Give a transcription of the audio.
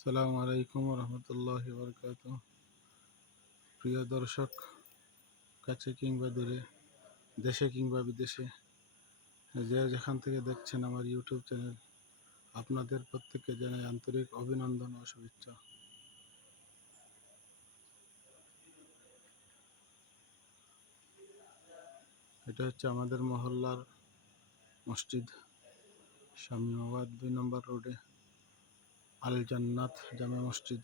আসসালামু আলাইকুম রহমতুল্লাহি বরকাতুহ। প্রিয় দর্শক, কাছে কিংবা দূরে, দেশে কিংবা বিদেশে, যে যেখান থেকে দেখছেন আমার ইউটিউব চ্যানেল, আপনাদের প্রত্যেককে জানাই আন্তরিক অভিনন্দন ও শুভেচ্ছা। এটা হচ্ছে আমাদের মহল্লার মসজিদ, শামীমাবাদ 2 নম্বর রোডে আল জান্নাত জামে মসজিদ।